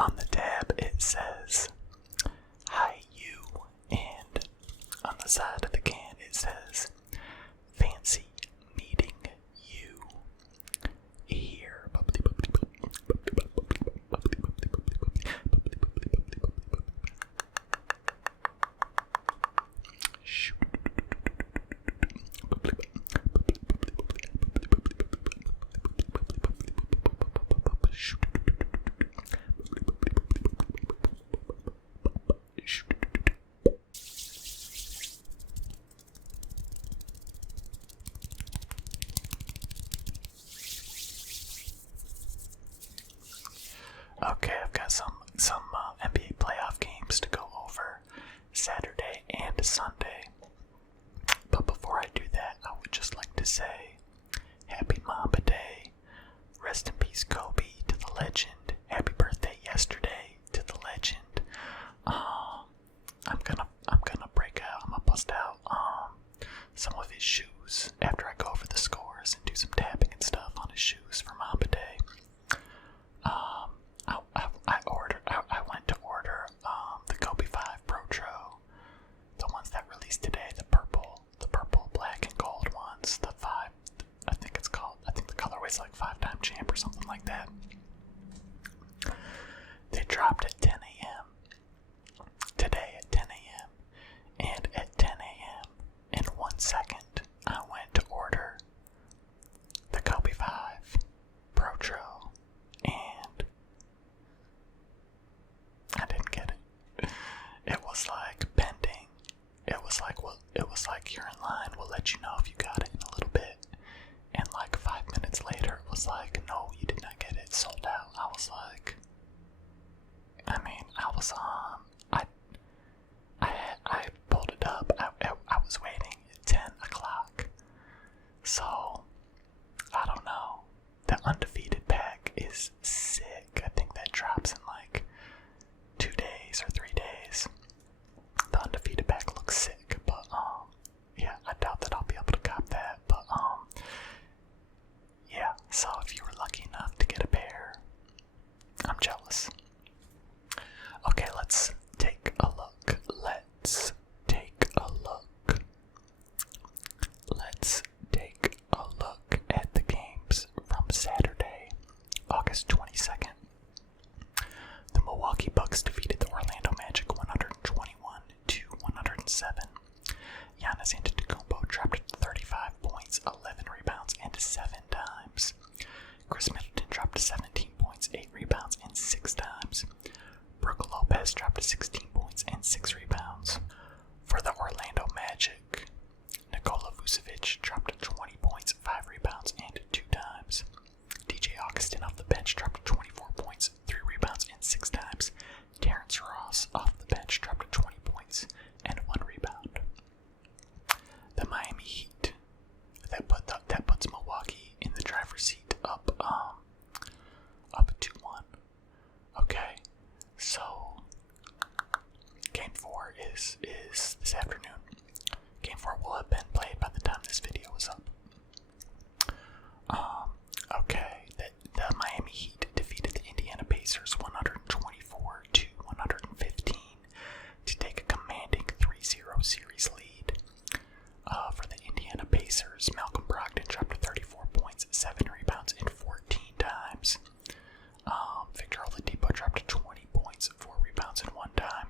on the tab it says, "Hi you," and on the side of the can it says, "Fancy meeting you here." Okay, I've got some NBA playoff games to go over Saturday and Sunday. But before I do that, I would just like to say Happy Mamba Day. Rest in peace, Kobe, to the legend. Happy birthday yesterday to the legend. I'm gonna break out. I'm gonna bust out some of his shoes after I go over the scores and do some tapping and stuff on his shoes for Mamba Day. I went to order the Kobe 5 Protro, the ones that released today, the purple, black, and gold ones, the 5, I think the colorway's like 5-time champ or something like that. They dropped at 10 a.m. today at 10 a.m. and at 10 a.m. in 1 second I went to order the Kobe 5 Protro and I didn't get it. It was like pending. It was like you're in line. We'll let you know if you got it in a little bit. And like 5 minutes later, it was like, no, you did not get it. Sold out. I was like, I pulled it up. I was waiting at 10 o'clock. So, I don't know. The undefeated pack is sick. I think that drops in like 2 days or 3 days. The undefeated pack looks sick, but yeah, I doubt that I'll be able to cop that, but yeah, so if you were lucky enough to get a pair, I'm jealous. Okay, let's take a look. Let's take a look at the games from Saturday, August 22nd. The Milwaukee Bucks defeated the Orlando Magic 121-107. Giannis Antetokounmpo dropped 35 points, 11 rebounds, and 7 dimes. Chris Middleton dropped 17 points, 8 rebounds, and 6 dimes. Brook Lopez dropped 16 points and 6 rebounds. For the Orlando Magic, Nikola Vucevic dropped 20 points, 5 rebounds, and 2 dimes. DJ Augustin off the bench dropped 24 points, 3 rebounds, and 6 dimes. Terrence Ross off the bench dropped 20 points and 1 rebound. The Miami Heat, that puts Milwaukee in the driver's seat up 2-1. Okay, so Game 4 is this afternoon. Game 4 will have been played by the time this video is up. Okay, the Miami Heat defeated the Indiana Pacers 124-115 to take a commanding 3-0 series lead. For the Indiana Pacers, Malcolm Brogdon dropped 34 points, 7 rebounds, and 14 dimes. Victor Oladipo dropped 20 points, 4 rebounds, and 1 dime.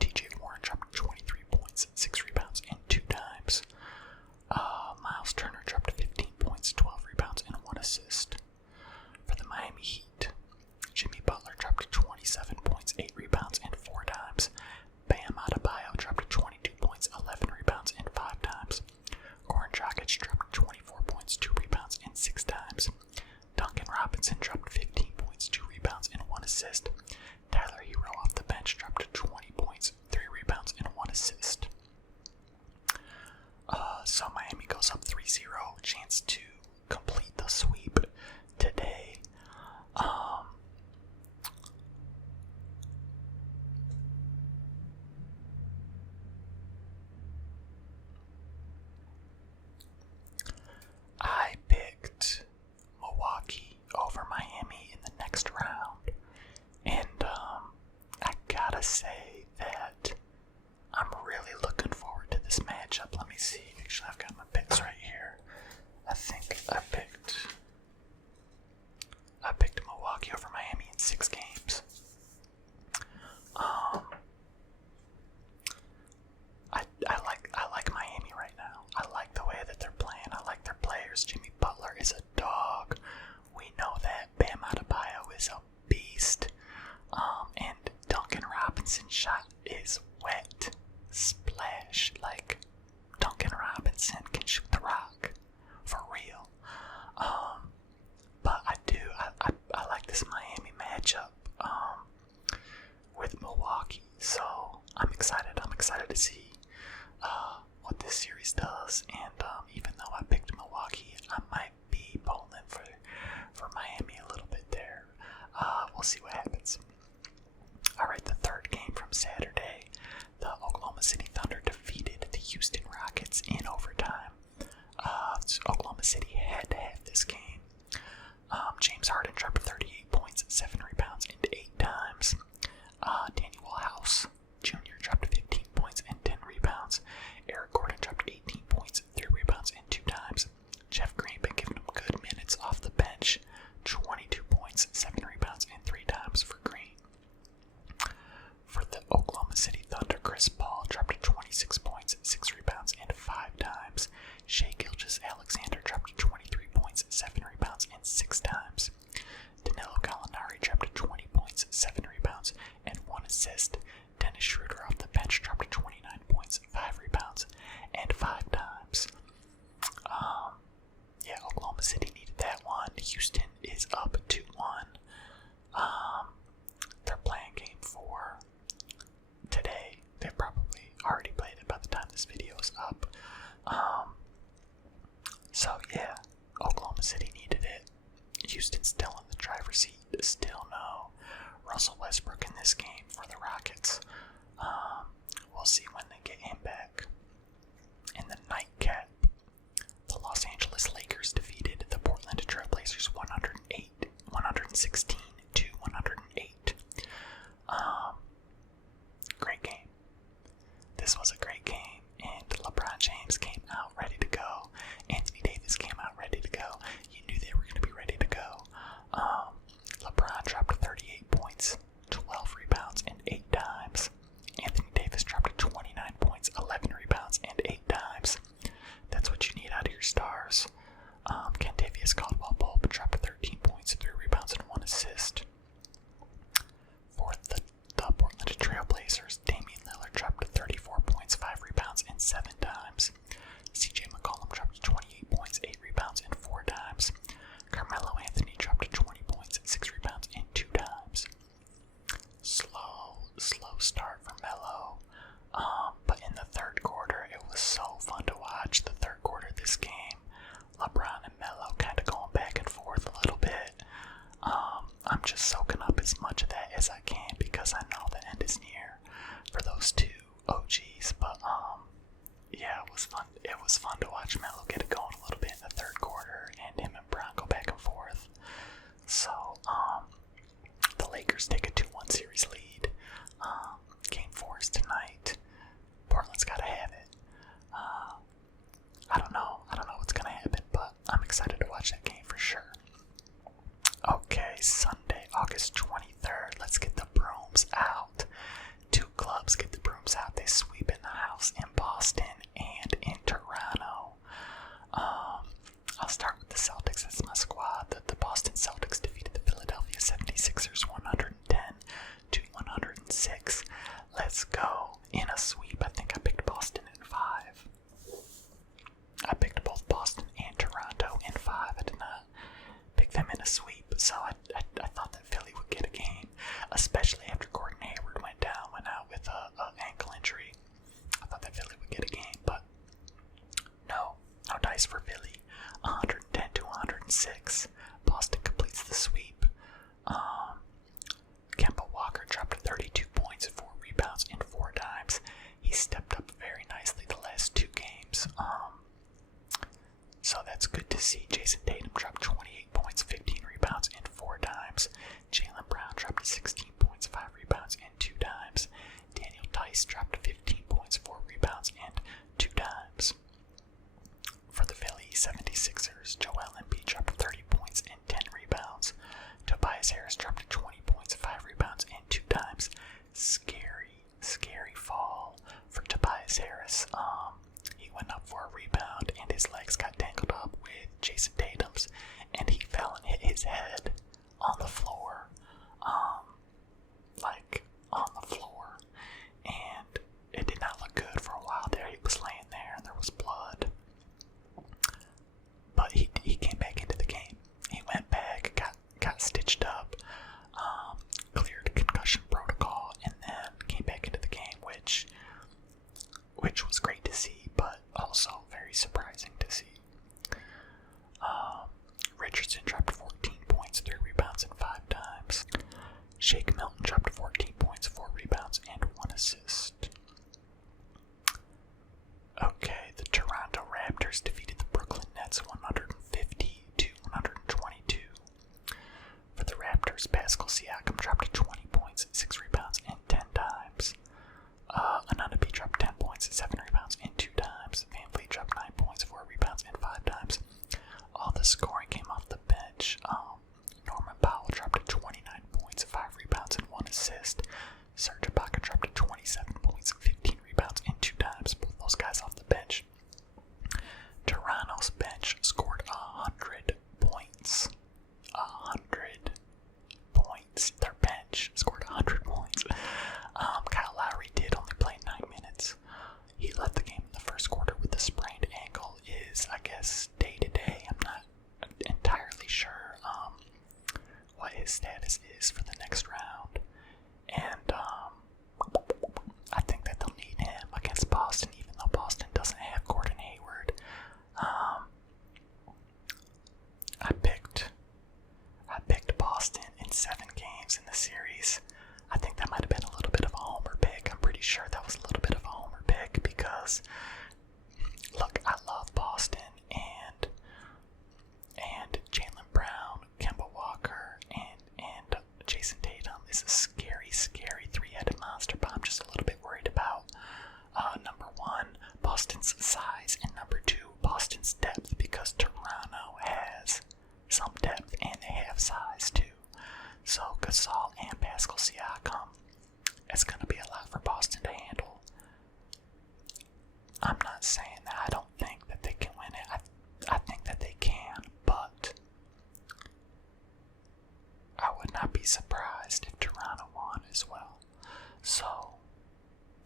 TJ Warren dropped 23 points, 6 rebounds, and 2 dimes. Miles Turner dropped 15 points, 12 rebounds, and 1 assist. For the Miami Heat, Jimmy Butler dropped 27 points, 8 rebounds, and 4 dimes. Bam Adebayo dropped 22 points, 11 rebounds, and 5 dimes. Goran Dragic dropped 24 points, 2 rebounds, and 6 dimes. Duncan Robinson dropped 15 points, 2 rebounds, and 1 assist. Tyler Hero off the bench dropped 20 points, 3 rebounds, and 1 assist. So Miami goes up 3-0, chance to complete the sweep today. I picked Milwaukee over Miami series does, and even though I picked Milwaukee, I might be pulling for Miami a little bit there. We'll see what happens. Alright, the third game from Saturday, the Oklahoma City Thunder defeated the Houston Rockets in overtime. Oklahoma City had to have this game. James Harden dropped 38 points, 7 rebounds, and 8 dimes. Daniel House Jr. dropped 15 points and 10 rebounds. Eric Gordon dropped 18 points, 3 rebounds, and 2 dimes. Jeff Green been giving him good minutes off the bench. 22 points, 7 rebounds, and 3 dimes for Green. For the Oklahoma City Thunder, Chris Paul dropped 26 points, 6 rebounds, and 5 dimes. Shai Gilgeous-Alexander dropped 23 points, 7 rebounds, and 6 dimes. Danilo Gallinari dropped 20 points, 7 rebounds, and 1 assist. Dennis Schroeder off the bench dropped 29 points, 5 rebounds, and 5 dimes. Yeah, Oklahoma City needed that one. Houston is up 2-1. They're playing game 4 today. They've probably already played it by the time this video is up. So yeah, Oklahoma City needed it. Houston's still in the driver's seat. Still no Russell Westbrook in this game for the Rockets. We'll see when they get him back. In the nightcap, the Los Angeles Lakers defeated the Portland Trail Blazers 116 to 108. Great game. This was a great game, and LeBron James came out ready to go. Anthony Davis came out ready to go. You knew they were going to be ready to go. LeBron dropped 38 points, 12 rebounds, and 8 dimes. Anthony Davis dropped 29 points, 11 rebounds, and 8 dimes. That's what you need out of your stars. Kentavious Caldwell-Pope dropped 13 points, 3 rebounds, and 1 assist. For the Portland Trail Blazers, Damian Lillard dropped 34 points, 5 rebounds, and 7 dimes. CJ McCollum dropped 28 points, 8 rebounds, and 4 dimes. Carmelo Anthony dropped 20 points, 6 rebounds, and 2 dimes. Slow start for Melo. But in the third quarter, it was so fun to watch. The third quarter of this game, LeBron and Melo kind of going back and forth a little bit. I'm just soaking up as much of that as I can because I know the end is near for those two OGs. But yeah, it was fun. It was fun to watch Melo get it going a little bit in the third quarter, and him and Bron go back and forth. So the Lakers take a 2-1 series lead. Game 4 is tonight. Portland's got to have it. I don't know what's gonna happen, but I'm excited to watch that game for sure. Okay, Sunday, August 23rd. Let's get the brooms out. 2 clubs get the brooms out. They sweep in the house in Boston and in Toronto. I'll start with the Celtics. That's my squad. The Boston Celtics defeated the Philadelphia 76ers 110 to 106. Let's go. In a sweep, I think I picked Boston in 5. I picked both Boston and Toronto in 5. I did not pick them in a sweep, so I thought that Philly would get a game, especially after Gordon Hayward went out with an ankle injury. I thought that Philly would get a game, but no dice for Philly. 110 to 106. Boston completes the sweep. Kemba Walker dropped 32 points, 4 rebounds, and 4 dimes. He stepped up very nicely the last 2 games. So that's good to see. Jason Tatum dropped 28 points, 15 rebounds, and 4 dimes. Jaylen Brown dropped 16 points, 5 rebounds, and 2 dimes. Daniel Tice dropped 15 points, 4 rebounds, and 2 dimes. For the Philly 76ers, Joel Embiid dropped 30 points and 10 rebounds. Tobias Harris dropped 20 points, 5 rebounds, and 2 dimes. Scary fall for Tobias Harris. He went up for a rebound and his legs got tangled up with Jason Tatum's, and he fell and hit his head on the floor. And it did not look good for a while there. He was laying there and there was blood. But he came back into the game. He went back, got stitched up, cleared concussion protocol, and then came back into the game, which was great to see, but also Shake Milton dropped 14 points, 4 rebounds, and 1 assist. Okay, the Toronto Raptors defeated the Brooklyn Nets 150 to 122. For the Raptors, Pascal Siakam dropped 20 points, 6 rebounds, and 10 times. Ananobi dropped 10 points, 7 rebounds, and 2 times. Van Vliet dropped 9 points, 4 rebounds, and 5 times. All the scoring came off the bench. Norman Powell dropped 29 points, 5 rebounds, and 1 assist. Serge Ibaka dropped 27 points, 15 rebounds, and 2 times. Both those guys off the bench. Toronto's bench scored 100 points. 100 points. Their bench scored 100 points. Kyle Lowry did only play 9 minutes. He left the game in the first quarter with a sprained ankle. Is, I guess, day to day. I'm not entirely sure what his status is for the next round. And I think that they'll need him against Boston, even though Boston doesn't have Gordon Hayward. I picked Boston in 7 games in the series. I think that might have been a little bit of a homer pick. I'm pretty sure that was a little bit of a homer pick because, look, I love Boston and Jaylen Brown, Kemba Walker, and Jason Tatum is a scary, scary 3-headed monster. But I'm just a little bit worried about number 1, Boston's size, and number 2, Boston's depth, because Toronto has some depth and they have size too. So Gasol and Pascal Siakam, it's going to be a lot for Boston to handle. I'm not saying that I don't think that they can win it. I think that they can, but I would not be surprised if Toronto won as well. So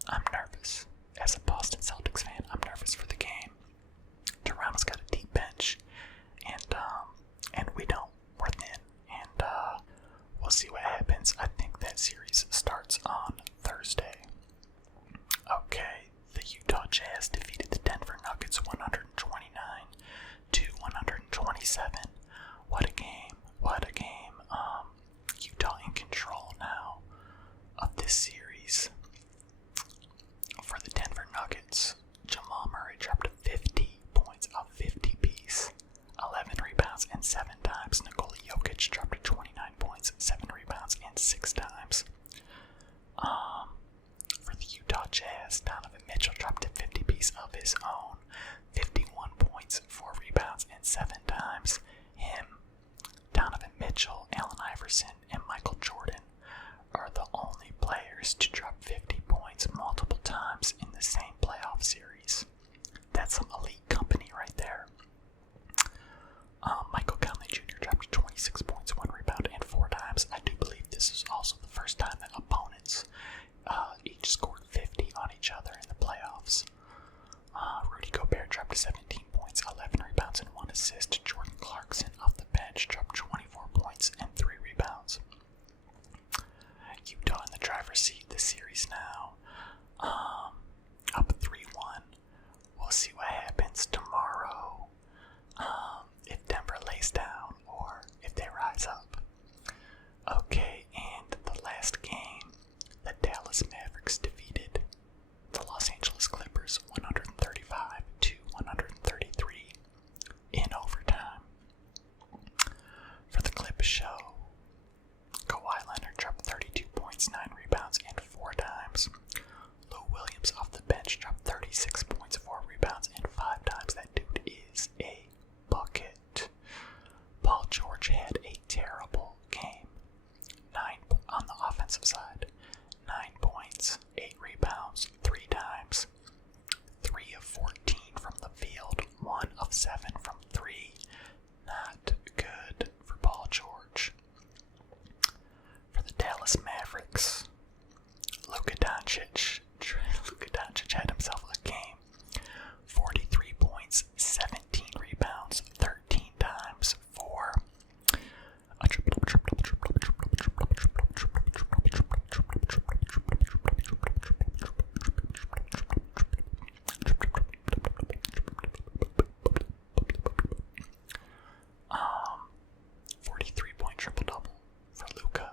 I'm nervous. As a Boston Celtics fan, I'm nervous for the game. Toronto's got a deep bench, and we don't. We're thin, and we'll see what happens. I think that series starts on Thursday. Okay, the Utah Jazz defeated the Denver Nuggets 129 to 127. What a game. What a game. Utah in control now of this series. For the Denver Nuggets, Jamal Murray dropped 50 points, a 50 piece, 11 rebounds, and 7 times. Nikola Jokic dropped 29 points, 7 rebounds, and 6 times. For the Utah Jazz, Donovan Mitchell dropped a 50 piece of his own, 51 points, 4 rebounds, and 7 times. Him, Donovan Mitchell, Allen Iverson, and Michael Jordan are the only players to drop 50 points multiple times in the same playoff series. That's some elite company right there. Michael Conley Jr. dropped 26 points, 1 rebound, and 4 times. I do believe this is also the first time that opponents each scored 50 on each other in the playoffs. Rudy Gobert dropped 17 points, 11 rebounds, and 1 assist. Jordan Clarkson off the bench dropped 24 points and 3 rebounds. Utah in the driver's seat this series now. Up 3-1. We'll see what happens tomorrow. If Denver lays down or if they rise up. Okay, and the last game, the Dallas Mavericks defeated the Los Angeles Clippers 135 to 133 in overtime. For the Clip show, Kawhi Leonard dropped 32 points, 9 rebounds, and 4 times. Lou Williams off the bench dropped 36 points, 4 rebounds, and 5 times. That dude is a bucket. Paul George had a terrible game. 9 on the offensive side. 9 points, 8 rebounds, 3 times. 3 of 14 from the field, 1 of 7 from 3. Not good for Paul George. For the Dallas Mavericks, Luka Doncic had himself a game. 43 points, 17 rebounds, 13 times, 4. A triple. 43-point triple-double for Luka.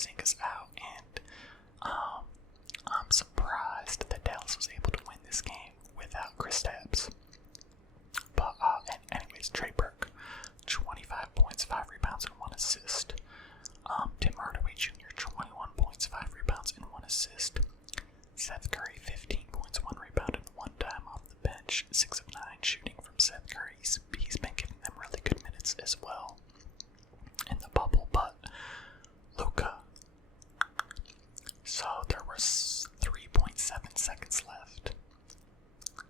Porzingis out, and I'm surprised that Dallas was able to win this game without Kristaps. But anyways, Trey Burke, 25 points, 5 rebounds, and 1 assist. Tim Hardaway Jr., 21 points, 5 rebounds, and 1 assist. Seth Curry, 15 points, 1 rebound, and 1 dime off the bench. 6 of 9 shooting from Seth Curry. He's been giving them really good minutes as well in the bubble. But Luka, so there was 3.7 seconds left.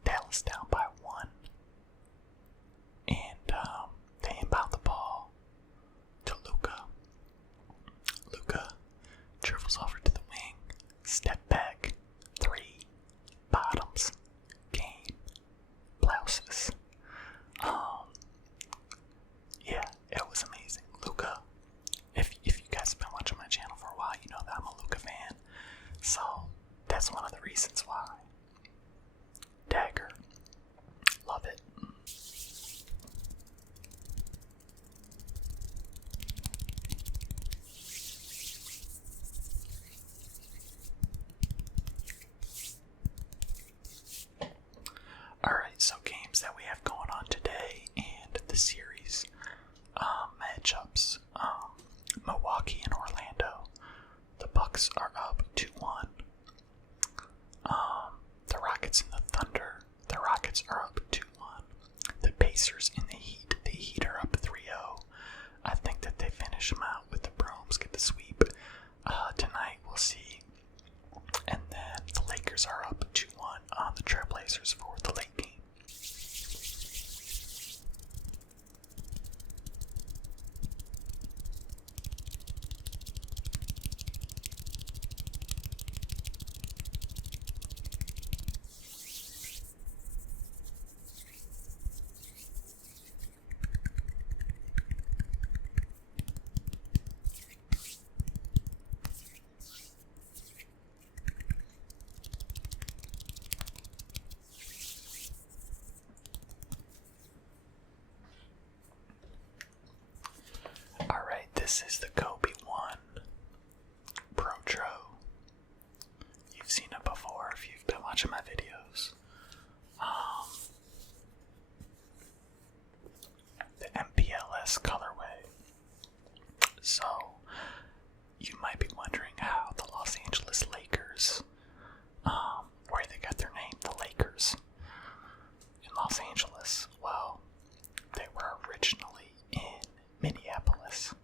Dallas down by 1. And they inbound the ball to Luka. Luka dribbles over to the wing. Step back. 3. Bottoms. Game. Blouses. Yeah, it was amazing. Luka, if you guys have been watching my channel for a while, you know that I'm a Luka fan. So that's one of the reasons why. Dagger. Love it. Alright, so games that we have going on today and the series matchups. Milwaukee and Orlando. The Bucks are up 2-1. The Rockets and the Thunder. The Rockets are up 2-1. The Pacers and the Heat are up 3-0. I think that they finish them out with the Brooms, get the sweep. Tonight we'll see. And then the Lakers are up 2-1 on the Trailblazers for the late game. This is the Kobe 1 Protro. You've seen it before if you've been watching my videos. The MPLS colorway. So, you might be wondering how the Los Angeles Lakers, where they got their name, the Lakers, in Los Angeles. Well, they were originally in Minneapolis.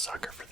sucker for